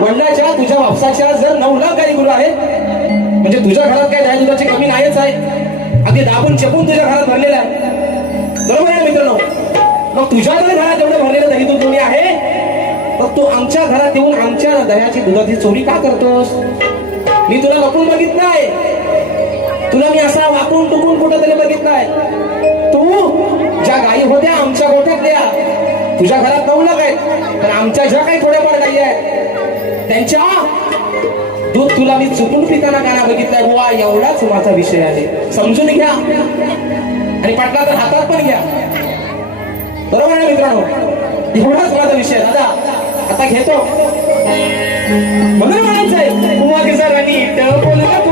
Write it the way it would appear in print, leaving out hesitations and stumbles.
वडिलाच्या तुझ्या बापसाच्या जर 9 लाख गाई गुरु आहेत, म्हणजे तुझ्या घरात काही दह्या दुधाची कमी नाहीच आहे. अगदी दाबून चेपून तुझ्या घरात भरलेलं आहे, बरोबर आहे मित्रांनो. मग तुझ्या जर घरात एवढं भरलेलं दही दूध कोणी आहे, मग तू आमच्या घरात येऊन आमच्या दह्याची दुधाची चोरी का करतोस? मी तुला लपून बघितलंय, तुला मी असा वाकून टुकून कुठं तरी बघितलंय. तू ज्या गायी होत्या आमच्या गोठ्यातल्या, तुझ्या घरात 9 लाख आहेत, पण आमच्या ज्या काही थोड्याफार गायी आहेत त्यांच्या दूध तुला मी चुकून पिताना गाणं बघितलंय. बुवा एवढाच माझा विषय आहे, समजून घ्या आणि पटला तर हातात पण घ्या, बरोबर आहे मित्रांनो. एवढाच माझा विषय. दादा आता घेतो म्हणून म्हणायचंय, बुवा जरा नीट बोलला तू